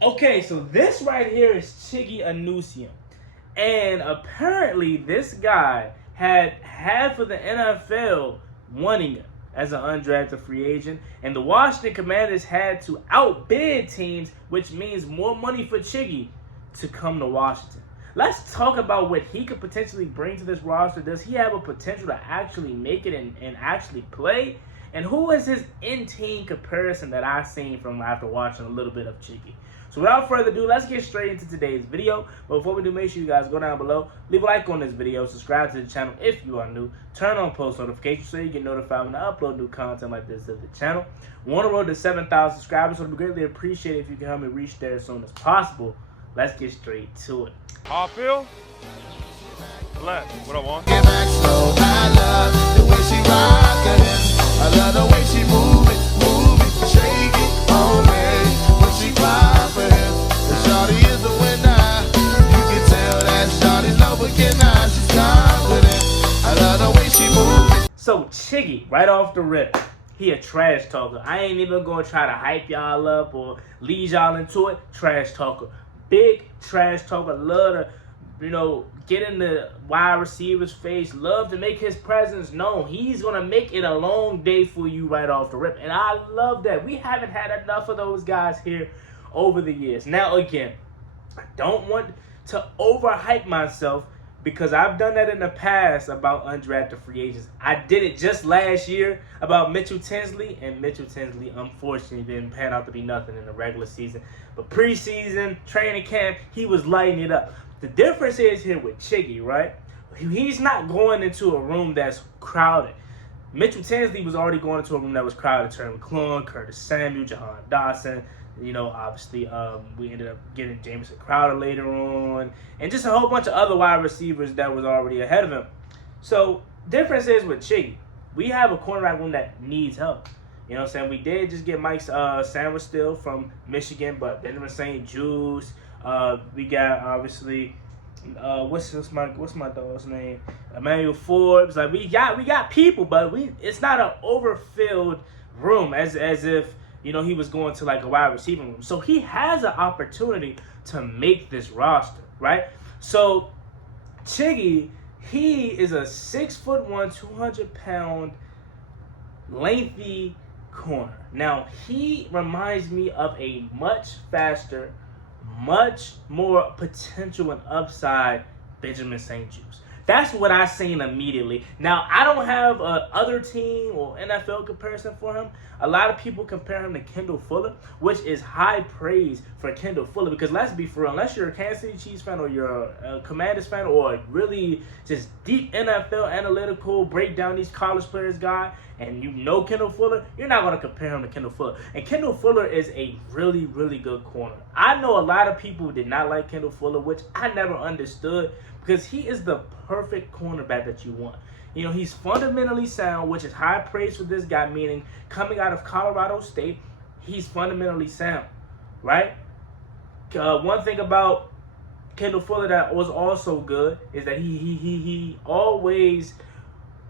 Okay, so this right here is CHIGOZIE Anusieem. And apparently this guy had half of the NFL wanting him as an undrafted free agent. And the Washington Commanders had to outbid teams, which means more money for CHIGOZIE to come to Washington. Let's talk about what he could potentially bring to this roster. Does he have a potential to actually make it and actually play? And who is his in-team comparison that I've seen from after watching a little bit of CHIGOZIE? So without further ado, let's get straight into today's video. But before we do, make sure you guys go down below, leave a like on this video, subscribe to the channel if you are new, turn on post notifications so you get notified when I upload new content like this to the channel. We're on the road to 7,000 subscribers, so it would be greatly appreciated if you can help me reach there as soon as possible. Let's get straight to it. How I feel? Black. What I want? Get back slow. I love the way she rockin' it. I love the way she move it, shake it on me. When she poppin' it, the shawty is the winner. You can tell that shawty's no beginner. She's confident. I love the way she move it. So CHIGOZIE, right off the rip, he a trash talker. I ain't even gonna try to hype y'all up or lead y'all into it. Trash talker. Big trash talker. Love to, get in the wide receiver's face. Love to make his presence known. He's going to make it a long day for you right off the rip. And I love that. We haven't had enough of those guys here over the years. Now, again, I don't want to overhype myself because I've done that in the past about undrafted free agents. I did it just last year about Mitchell Tinsley, and Mitchell Tinsley unfortunately didn't pan out to be nothing in the regular season. But preseason, training camp, he was lighting it up. The difference is here with CHIGOZIE, right? He's not going into a room that's crowded. Mitchell Tinsley was already going into a room that was crowded. Terry McLaurin, Curtis Samuel, Jahan Dotson. Obviously, we ended up getting Jamison Crowder later on. And just a whole bunch of other wide receivers that was already ahead of him. So, difference is with CHIGOZIE, we have a cornerback room that needs help. You know what I'm saying? We did just get Mike Sanders still from Michigan, but Benjamin St. Juice. We got obviously what's my dog's name? Emmanuel Forbes. Like we got people, but it's not an overfilled room as if he was going to like a wide receiver room. So he has an opportunity to make this roster, right? So CHIGOZIE, he is a 6'1", 200-pound, lengthy corner. Now he reminds me of a much faster, much more potential and upside Benjamin St. Juice. That's what I seen immediately. Now, I don't have a other team or NFL comparison for him. A lot of people compare him to Kendall Fuller, which is high praise for Kendall Fuller because let's be for real, unless you're a Kansas City Chiefs fan or you're a Commanders fan or a really just deep NFL analytical break down these college players guy, and Kendall Fuller, you're not going to compare him to Kendall Fuller. And Kendall Fuller is a really, really good corner. I know a lot of people did not like Kendall Fuller, which I never understood because he is the perfect cornerback that you want. He's fundamentally sound, which is high praise for this guy, meaning coming out of Colorado State, he's fundamentally sound, right? One thing about Kendall Fuller that was also good is that he always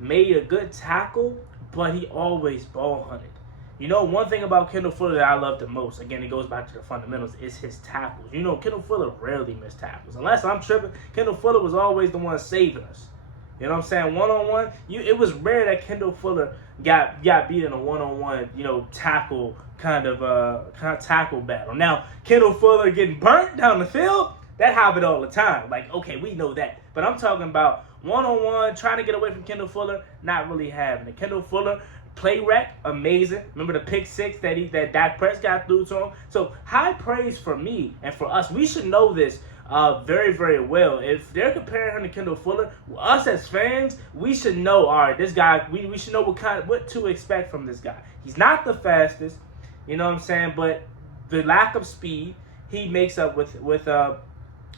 made a good tackle, but he always ball hunted. One thing about Kendall Fuller that I love the most, again, it goes back to the fundamentals, is his tackles. Kendall Fuller rarely missed tackles. Unless I'm tripping, Kendall Fuller was always the one saving us. You know what I'm saying? One-on-one, it was rare that Kendall Fuller got beat in a one-on-one, tackle kind of tackle battle. Now, Kendall Fuller getting burnt down the field, that happens all the time. Like, okay, we know that. But I'm talking about one-on-one, trying to get away from Kendall Fuller, not really having it. Kendall Fuller, play rec, amazing. Remember the pick six that Dak Prescott threw to him? So high praise for me and for us. We should know this very, very well. If they're comparing him to Kendall Fuller, us as fans, we should know, all right, this guy, we should know what to expect from this guy. He's not the fastest, you know what I'm saying? But the lack of speed, he makes up with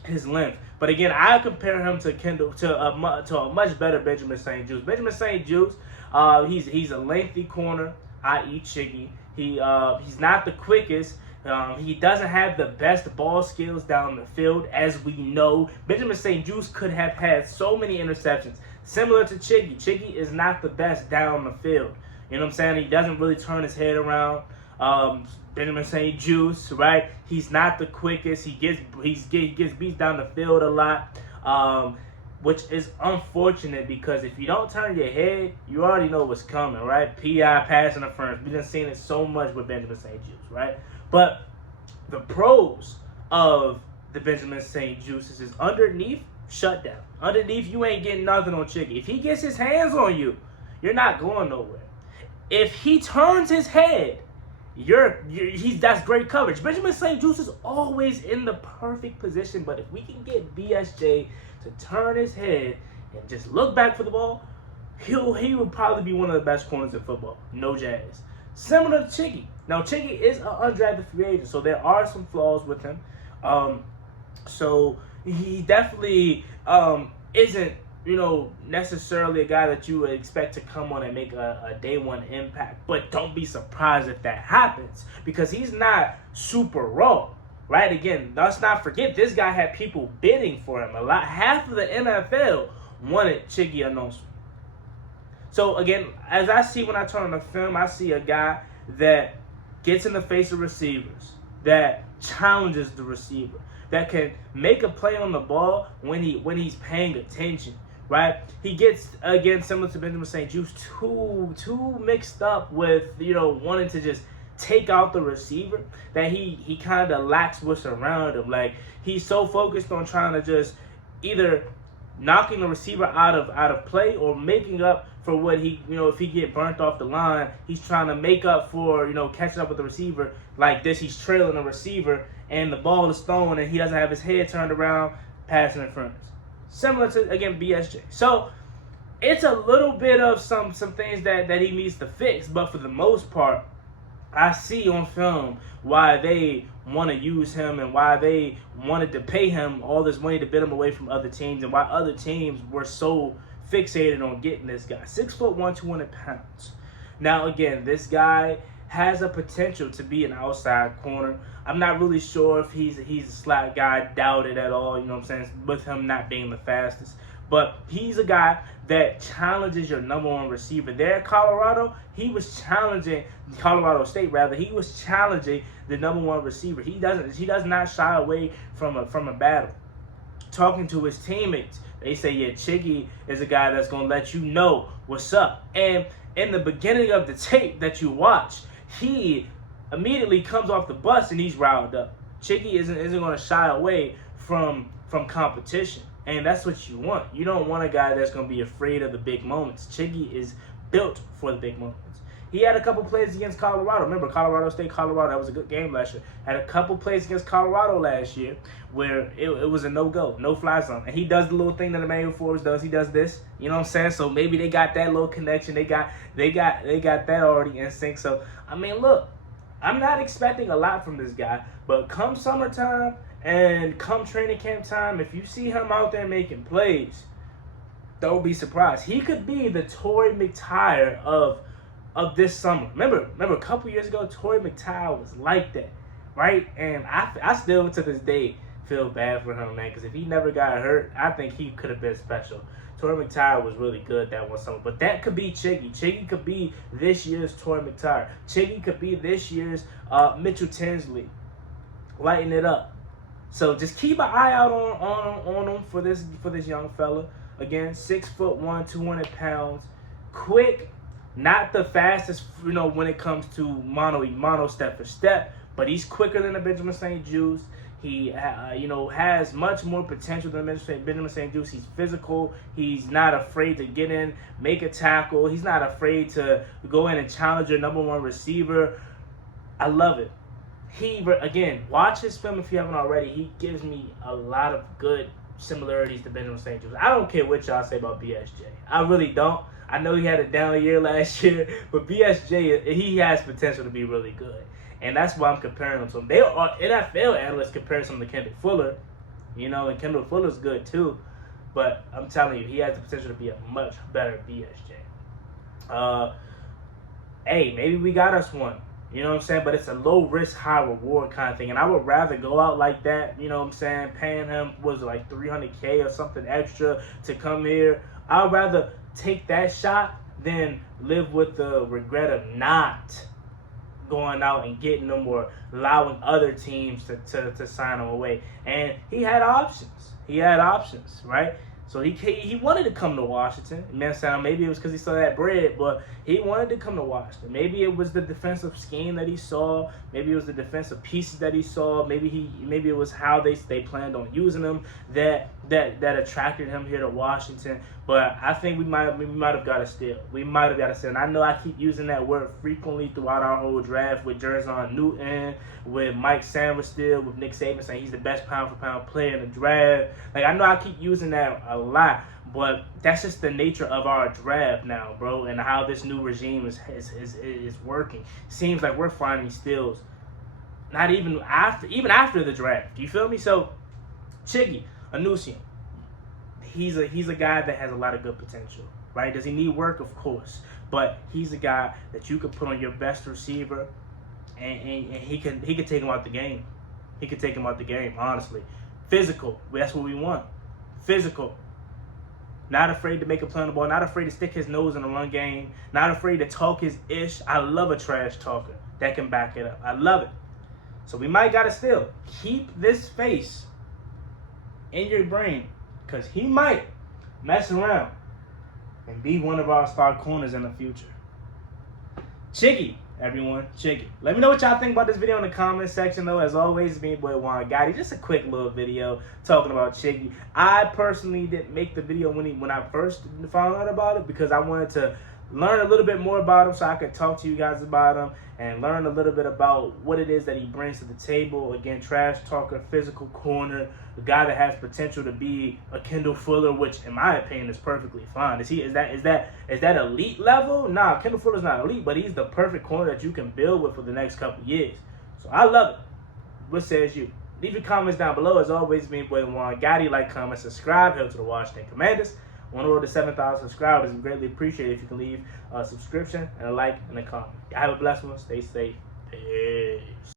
his length. But again, I compare him to a much better Benjamin St. Juice. Benjamin St. Juice, he's a lengthy corner, i.e. CHIGOZIE. He's not the quickest. He doesn't have the best ball skills down the field, as we know. Benjamin St. Juice could have had so many interceptions. Similar to CHIGOZIE. CHIGOZIE is not the best down the field. You know what I'm saying? He doesn't really turn his head around. Benjamin St. Juice, right? He's not the quickest. He gets beat down the field a lot, which is unfortunate because if you don't turn your head, you already know what's coming, right? PI, pass interference. We've been seeing it so much with Benjamin St. Juice, right? But the pros of the Benjamin St. Juice is underneath, shut down. Underneath, you ain't getting nothing on Chiggy. If he gets his hands on you, you're not going nowhere. If he turns his head, that's great coverage. Benjamin St. Juice is always in the perfect position, but if we can get BSJ to turn his head and just look back for the ball, he would probably be one of the best corners in football. No jazz. Similar to Chiggy. Now, Chiggy is an undrafted free agent, so there are some flaws with him. So he definitely isn't, necessarily a guy that you would expect to come on and make a day one impact. But don't be surprised if that happens because he's not super raw, right? Again, let's not forget this guy had people bidding for him. Half of the NFL wanted Chigozie Anusieem. So again, as I see when I turn on the film, I see a guy that gets in the face of receivers, that challenges the receiver, that can make a play on the ball when he's paying attention, right? He gets, again, similar to Benjamin St. Juice, too mixed up with, wanting to just take out the receiver that he kind of lacks what's around him. Like, he's so focused on trying to just either knocking the receiver out of play or making up for what if he get burnt off the line, he's trying to make up for, catching up with the receiver. Like this, he's trailing the receiver and the ball is thrown and he doesn't have his head turned around, pass interference. Similar to, again, BSJ. So it's a little bit of some things that he needs to fix, but for the most part, I see on film why they want to use him and why they wanted to pay him all this money to bid him away from other teams and why other teams were so fixated on getting this guy. 6'1", 200 pounds. Now, again, this guy has a potential to be an outside corner. I'm not really sure if he's a slot guy. I doubt it at all, with him not being the fastest. But he's a guy that challenges your number one receiver. There at Colorado, he was challenging, Colorado State rather, he was challenging the number one receiver. He does not shy away from a battle. Talking to his teammates, they say, yeah, Chiggy is a guy that's going to let you know what's up. And in the beginning of the tape that you watch, he immediately comes off the bus and he's riled up. Chiggy isn't going to shy away from competition. And that's what you want. You don't want a guy that's going to be afraid of the big moments. Chiggy is built for the big moments. He had a couple plays against Colorado. Remember, Colorado State, Colorado, that was a good game last year. Had a couple plays against Colorado last year where it was a no-go, no-fly zone. And he does the little thing that Emmanuel Forbes does. He does this. You know what I'm saying? So maybe they got that little connection. They got that already in sync. So, I mean, look, I'm not expecting a lot from this guy. But come summertime and come training camp time, if you see him out there making plays, don't be surprised. He could be the Torrey McTyer of this summer. Remember a couple years ago, Torrey McTyer was like that, right? And I still, to this day, feel bad for him, man, because if he never got hurt, I think he could have been special. Torrey McTyer was really good that one summer. But that could be Chiggy. Chiggy could be this year's Torrey McTyer. Chiggy could be this year's Mitchell Tinsley. Lighten it up. So just keep an eye out on him for this young fella. Again, 6'1", 200 pounds, quick, not the fastest, when it comes to mono step for step, but he's quicker than the Benjamin St. Juice. He, has much more potential than Benjamin St. Juice. He's physical. He's not afraid to get in, make a tackle. He's not afraid to go in and challenge your number one receiver. I love it. Again, watch his film if you haven't already. He gives me a lot of good similarities to Benjamin St. Juice. I don't care what y'all say about BSJ. I really don't. I know he had a down year last year, but BSJ, he has potential to be really good. And that's why I'm comparing him to him. They are NFL analysts comparing him to Kendall Fuller, and Kendall Fuller's good too. But I'm telling you, he has the potential to be a much better BSJ. Hey, maybe we got us one. You know what I'm saying? But it's a low risk, high reward kind of thing. And I would rather go out like that, you know what I'm saying? Paying him, was it like $300K or something extra to come here? I'd rather take that shot than live with the regret of not going out and getting them or allowing other teams to sign him away. And he had options. He had options, right? So he wanted to come to Washington. Maybe it was because he saw that bread, but he wanted to come to Washington. Maybe it was the defensive scheme that he saw. Maybe it was the defensive pieces that he saw. Maybe it was how they planned on using him that attracted him here to Washington. But I think we might have got a steal. We might have got a steal. And I know I keep using that word frequently throughout our whole draft with Jerzon Newton, with Mike Sanders still, with Nick Saban saying he's the best pound-for-pound player in the draft. Like, I know I keep using that a lot, but that's just the nature of our draft now, bro, and how this new regime is working. Seems like we're finding steals not even after the draft. You feel me? So, CHIGOZIE ANUSIEM. He's a guy that has a lot of good potential, right? Does he need work? Of course. But he's a guy that you could put on your best receiver, and he can take him out the game. He could take him out the game, honestly. Physical. That's what we want. Physical. Not afraid to make a play on the ball. Not afraid to stick his nose in the run game. Not afraid to talk his ish. I love a trash talker that can back it up. I love it. So we might got to still keep this face in your brain, because he might mess around and be one of our star corners in the future. CHIGOZIE, everyone. CHIGOZIE. Let me know what y'all think about this video in the comment section, though. As always, it's me, boy Juan Gotti. Just a quick little video talking about CHIGOZIE. I personally didn't make the video when I first found out about it, because I wanted to learn a little bit more about him so I could talk to you guys about him and learn a little bit about what it is that he brings to the table. Again, trash talker, physical corner, the guy that has potential to be a Kendall Fuller, which in my opinion is perfectly fine. Is that elite level? Nah, Kendall Fuller's not elite, but he's the perfect corner that you can build with for the next couple years. So I love it. What says you? Leave your comments down below. As always, me, boy Juan Gotti. Like, comment, subscribe. Hail to the Washington Commanders. On the road to 7,000 subscribers. We greatly appreciate it if you can leave a subscription and a like and a comment. Y'all have a blessed one. Stay safe. Peace.